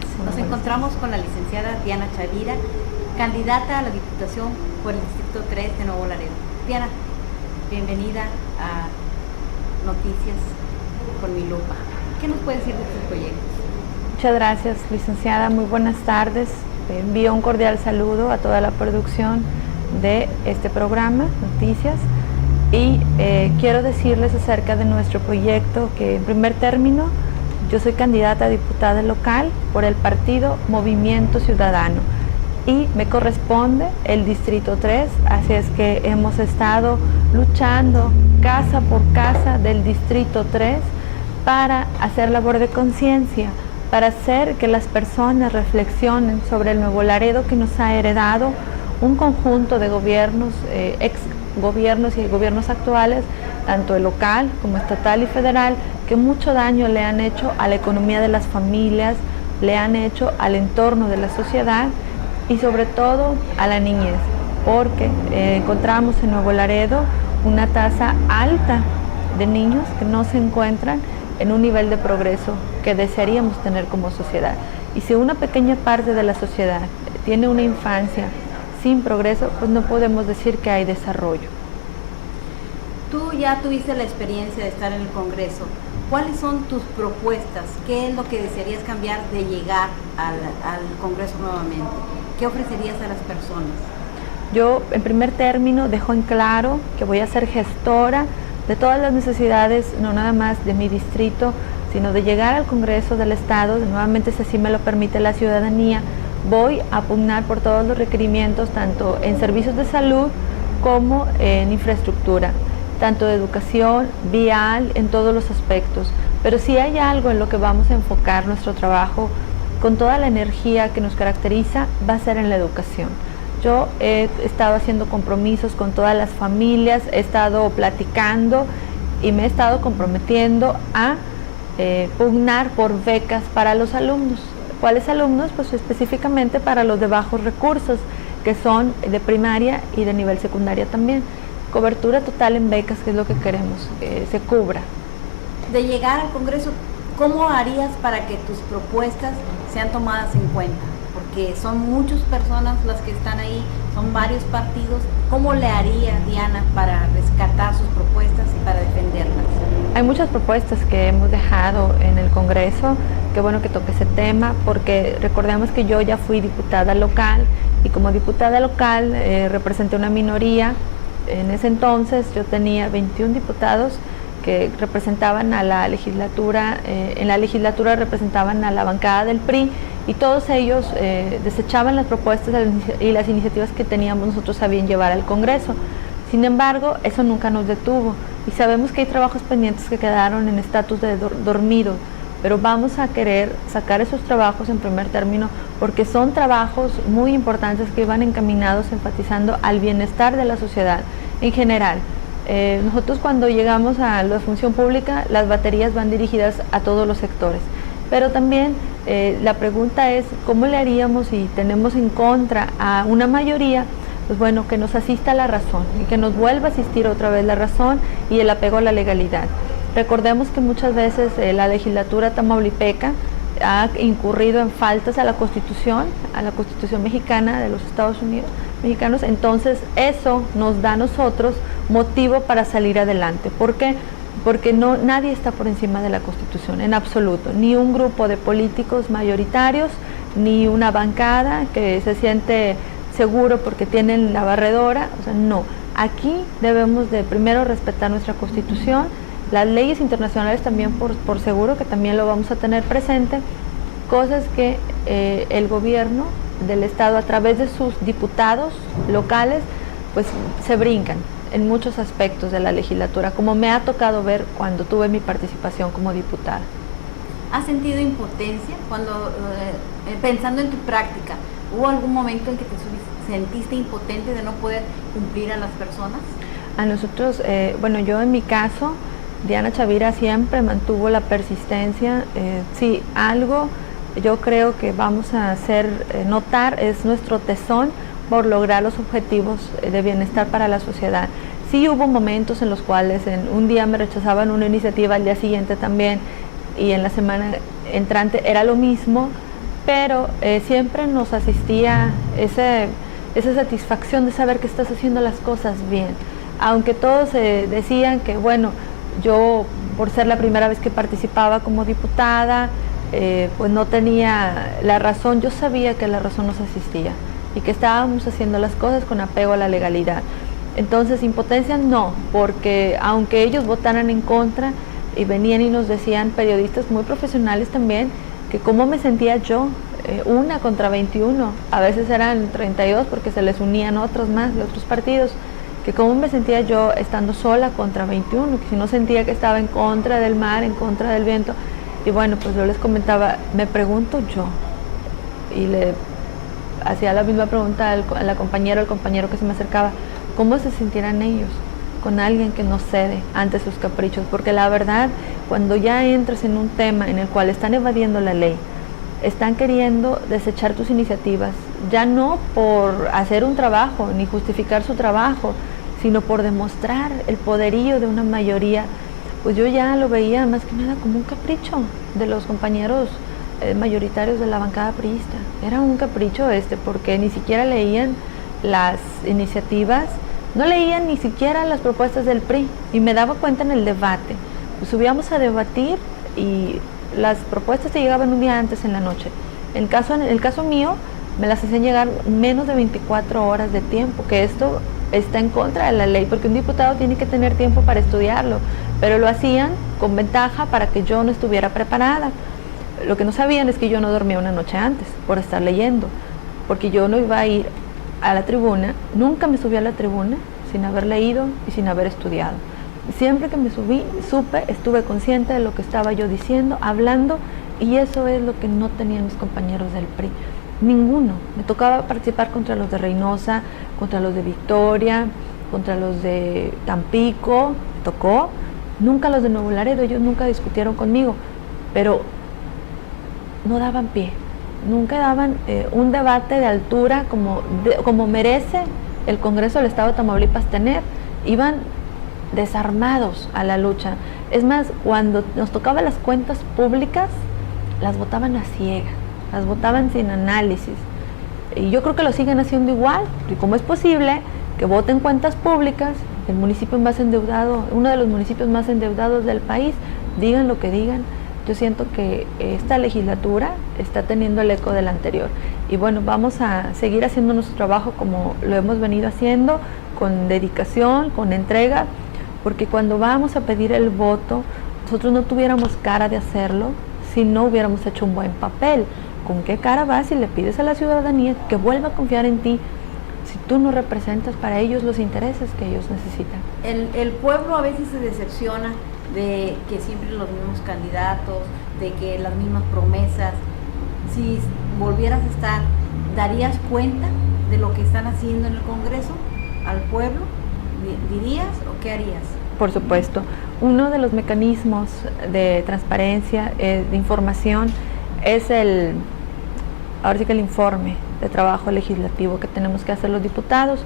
tardes. Nos encontramos con la licenciada Diana Chavira, candidata a la Diputación por el Distrito 3 de Nuevo Laredo. Diana, bienvenida a Noticias con mi lupa. ¿Qué nos puede decir de tus proyectos? Muchas gracias, licenciada. Muy buenas tardes. Envío un cordial saludo a toda la producción de este programa, Noticias. Y quiero decirles acerca de nuestro proyecto que, en primer término, yo soy candidata a diputada local por el partido Movimiento Ciudadano y me corresponde el Distrito 3, así es que hemos estado luchando casa por casa del Distrito 3 para hacer labor de conciencia, para hacer que las personas reflexionen sobre el Nuevo Laredo que nos ha heredado un conjunto de gobiernos, ex gobiernos y gobiernos actuales, tanto el local como estatal y federal, que mucho daño le han hecho a la economía de las familias, le han hecho al entorno de la sociedad y sobre todo a la niñez, porque encontramos en Nuevo Laredo una tasa alta de niños que no se encuentran en un nivel de progreso que desearíamos tener como sociedad. Y si una pequeña parte de la sociedad tiene una infancia sin progreso, pues no podemos decir que hay desarrollo. Tú ya tuviste la experiencia de estar en el Congreso. ¿Cuáles son tus propuestas? ¿Qué es lo que desearías cambiar de llegar al Congreso nuevamente? ¿Qué ofrecerías a las personas? Yo, en primer término, dejo en claro que voy a ser gestora de todas las necesidades, no nada más de mi distrito, sino de llegar al Congreso del Estado, nuevamente si así me lo permite la ciudadanía. Voy a pugnar por todos los requerimientos, tanto en servicios de salud como en infraestructura, tanto de educación, vial, en todos los aspectos. Pero si hay algo en lo que vamos a enfocar nuestro trabajo con toda la energía que nos caracteriza, va a ser en la educación. Yo he estado haciendo compromisos con todas las familias, he estado platicando y me he estado comprometiendo a pugnar por becas para los alumnos. ¿Cuáles alumnos? Pues específicamente para los de bajos recursos, que son de primaria y de nivel secundaria también. Cobertura total en becas, que es lo que queremos, se cubra. De llegar al Congreso, ¿cómo harías para que tus propuestas sean tomadas en cuenta? Porque son muchas personas las que están ahí, son varios partidos. ¿Cómo le haría Diana para rescatar sus propuestas y para defenderlas? Hay muchas propuestas que hemos dejado en el Congreso. Qué bueno que toque ese tema, porque recordemos que yo ya fui diputada local y como diputada local representé una minoría. En ese entonces yo tenía 21 diputados que representaban a la legislatura, en la legislatura representaban a la bancada del PRI y todos ellos desechaban las propuestas y las iniciativas que teníamos nosotros a bien llevar al Congreso. Sin embargo, eso nunca nos detuvo y sabemos que hay trabajos pendientes que quedaron en estatus de dormido, pero vamos a querer sacar esos trabajos en primer término porque son trabajos muy importantes que van encaminados enfatizando al bienestar de la sociedad en general. Nosotros cuando llegamos a la función pública, las baterías van dirigidas a todos los sectores, pero también la pregunta es ¿cómo le haríamos si tenemos en contra a una mayoría? Pues bueno, que nos asista la razón y que nos vuelva a asistir otra vez la razón y el apego a la legalidad. Recordemos que muchas veces la legislatura tamaulipeca ha incurrido en faltas a la Constitución mexicana de los Estados Unidos mexicanos, entonces eso nos da a nosotros motivo para salir adelante. ¿Por qué? Porque nadie está por encima de la Constitución, en absoluto, ni un grupo de políticos mayoritarios, ni una bancada que se siente seguro porque tienen la barredora, o sea, no. Aquí debemos de primero respetar nuestra Constitución, las leyes internacionales también por seguro que también lo vamos a tener presente, cosas que el gobierno del Estado a través de sus diputados locales pues se brincan en muchos aspectos de la legislatura, como me ha tocado ver cuando tuve mi participación como diputada. ¿Has sentido impotencia cuando, pensando en tu práctica, hubo algún momento en que te sentiste impotente de no poder cumplir a las personas? A nosotros, bueno, yo en mi caso, Diana Chavira siempre mantuvo la persistencia. Sí, algo yo creo que vamos a hacer notar es nuestro tesón por lograr los objetivos de bienestar para la sociedad. Sí hubo momentos en los cuales un día me rechazaban una iniciativa, al día siguiente también, y en la semana entrante era lo mismo, pero siempre nos asistía esa satisfacción de saber que estás haciendo las cosas bien. Aunque todos decían que, bueno, yo por ser la primera vez que participaba como diputada, pues no tenía la razón. Yo sabía que la razón nos asistía y que estábamos haciendo las cosas con apego a la legalidad. Entonces, impotencia no, porque aunque ellos votaran en contra y venían y nos decían, periodistas muy profesionales también, que cómo me sentía yo, 1 contra 21, a veces eran 32 porque se les unían otros más de otros partidos, que cómo me sentía yo estando sola contra 21, que si no sentía que estaba en contra del mar, en contra del viento. Y bueno, pues yo les comentaba, me pregunto yo, y le hacía la misma pregunta a la compañera, al compañero que se me acercaba, ¿cómo se sentirán ellos con alguien que no cede ante sus caprichos? Porque la verdad, cuando ya entras en un tema en el cual están evadiendo la ley, están queriendo desechar tus iniciativas, ya no por hacer un trabajo ni justificar su trabajo, sino por demostrar el poderío de una mayoría, pues yo ya lo veía más que nada como un capricho de los compañeros mayoritarios de la bancada priista. Era un capricho porque ni siquiera leían las iniciativas, no leían ni siquiera las propuestas del PRI, y me daba cuenta en el debate. Pues subíamos a debatir y las propuestas te llegaban un día antes en la noche. En el caso mío, me las hacían llegar menos de 24 horas de tiempo, que esto está en contra de la ley, porque un diputado tiene que tener tiempo para estudiarlo, pero lo hacían con ventaja para que yo no estuviera preparada. Lo que no sabían es que yo no dormía una noche antes por estar leyendo, porque yo no iba a ir a la tribuna, nunca me subí a la tribuna sin haber leído y sin haber estudiado. Siempre que me subí, estuve consciente de lo que estaba yo diciendo, hablando, y eso es lo que no tenían mis compañeros del PRI. Ninguno. Me tocaba participar contra los de Reynosa, contra los de Victoria, contra los de Tampico, tocó. Nunca los de Nuevo Laredo, ellos nunca discutieron conmigo, pero no daban pie. Nunca daban un debate de altura como merece el Congreso del Estado de Tamaulipas tener. Iban desarmados a la lucha. Es más, cuando nos tocaba las cuentas públicas, las votaban a ciegas, las votaban sin análisis. Y yo creo que lo siguen haciendo igual. ¿Y cómo es posible que voten cuentas públicas, el municipio más endeudado, uno de los municipios más endeudados del país, digan lo que digan? Yo siento que esta legislatura está teniendo el eco de la anterior. Y bueno, vamos a seguir haciendo nuestro trabajo como lo hemos venido haciendo, con dedicación, con entrega, porque cuando vamos a pedir el voto, nosotros no tuviéramos cara de hacerlo si no hubiéramos hecho un buen papel. ¿Con qué cara vas y le pides a la ciudadanía que vuelva a confiar en ti si tú no representas para ellos los intereses que ellos necesitan? El pueblo a veces se decepciona de que siempre los mismos candidatos, de que las mismas promesas. Si volvieras a estar, ¿darías cuenta de lo que están haciendo en el Congreso al pueblo? ¿Dirías o qué harías? Por supuesto. Uno de los mecanismos de transparencia, de información, es ahora sí que el informe de trabajo legislativo que tenemos que hacer los diputados.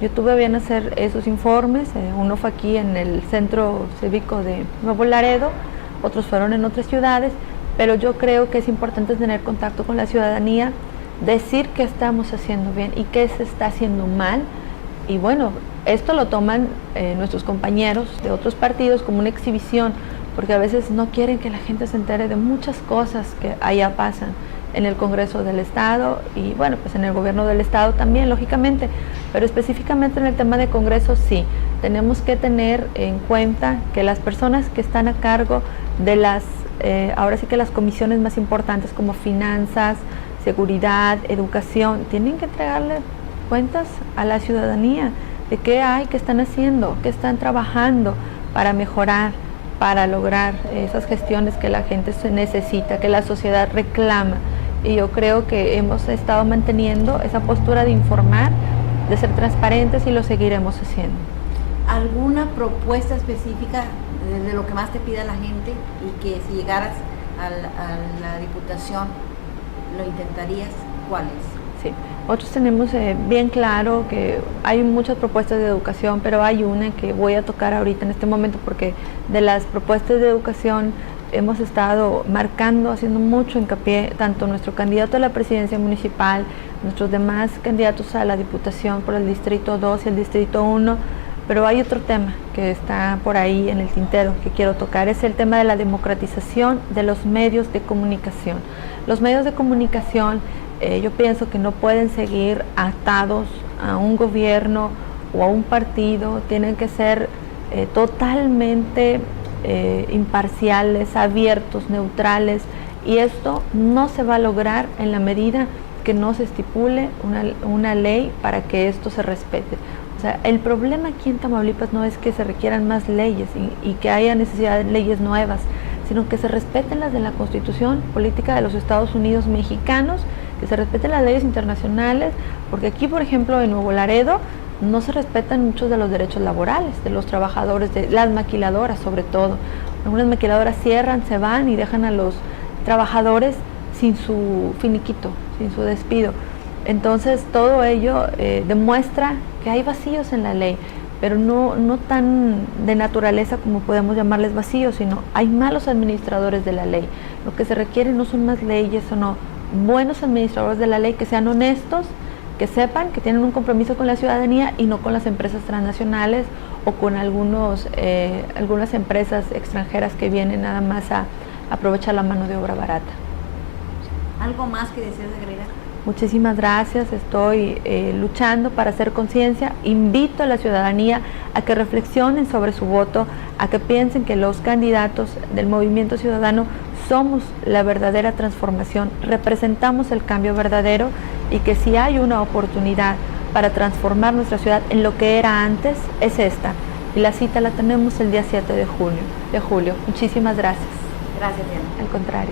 Yo tuve bien hacer esos informes, uno fue aquí en el Centro Cívico de Nuevo Laredo, otros fueron en otras ciudades, pero yo creo que es importante tener contacto con la ciudadanía, decir qué estamos haciendo bien y qué se está haciendo mal. Y bueno, esto lo toman nuestros compañeros de otros partidos como una exhibición, porque a veces no quieren que la gente se entere de muchas cosas que allá pasan en el Congreso del Estado y bueno, pues en el gobierno del Estado también, lógicamente, pero específicamente en el tema de Congreso sí, tenemos que tener en cuenta que las personas que están a cargo de ahora sí que las comisiones más importantes como finanzas, seguridad, educación, tienen que entregarle cuentas a la ciudadanía de qué hay, qué están haciendo, qué están trabajando para mejorar, para lograr esas gestiones que la gente necesita, que la sociedad reclama. Y yo creo que hemos estado manteniendo esa postura de informar, de ser transparentes y lo seguiremos haciendo. ¿Alguna propuesta específica de lo que más te pida la gente y que si llegaras a la diputación lo intentarías? ¿Cuál es? Sí, nosotros tenemos bien claro que hay muchas propuestas de educación, pero hay una que voy a tocar ahorita en este momento porque de las propuestas de educación hemos estado marcando, haciendo mucho hincapié, tanto nuestro candidato a la presidencia municipal, nuestros demás candidatos a la diputación por el Distrito 2 y el Distrito 1, pero hay otro tema que está por ahí en el tintero que quiero tocar, es el tema de la democratización de los medios de comunicación. Los medios de comunicación, yo pienso que no pueden seguir atados a un gobierno o a un partido, tienen que ser totalmente imparciales, abiertos, neutrales, y esto no se va a lograr en la medida que no se estipule una ley para que esto se respete. O sea, el problema aquí en Tamaulipas no es que se requieran más leyes y que haya necesidad de leyes nuevas, sino que se respeten las de la Constitución Política de los Estados Unidos Mexicanos, que se respeten las leyes internacionales, porque aquí, por ejemplo, en Nuevo Laredo, no se respetan muchos de los derechos laborales de los trabajadores, de las maquiladoras sobre todo. Algunas maquiladoras cierran, se van y dejan a los trabajadores sin su finiquito, sin su despido. Entonces todo ello demuestra que hay vacíos en la ley, pero no tan de naturaleza como podemos llamarles vacíos, sino hay malos administradores de la ley. Lo que se requiere no son más leyes, sino buenos administradores de la ley que sean honestos, que sepan que tienen un compromiso con la ciudadanía y no con las empresas transnacionales o con algunas empresas extranjeras que vienen nada más a aprovechar la mano de obra barata. ¿Algo más que deseas agregar? Muchísimas gracias, estoy luchando para hacer conciencia. Invito a la ciudadanía a que reflexionen sobre su voto, a que piensen que los candidatos del Movimiento Ciudadano somos la verdadera transformación, representamos el cambio verdadero, y que si hay una oportunidad para transformar nuestra ciudad en lo que era antes, es esta. Y la cita la tenemos el día 7 de julio. Muchísimas gracias. Gracias, Diana. Al contrario.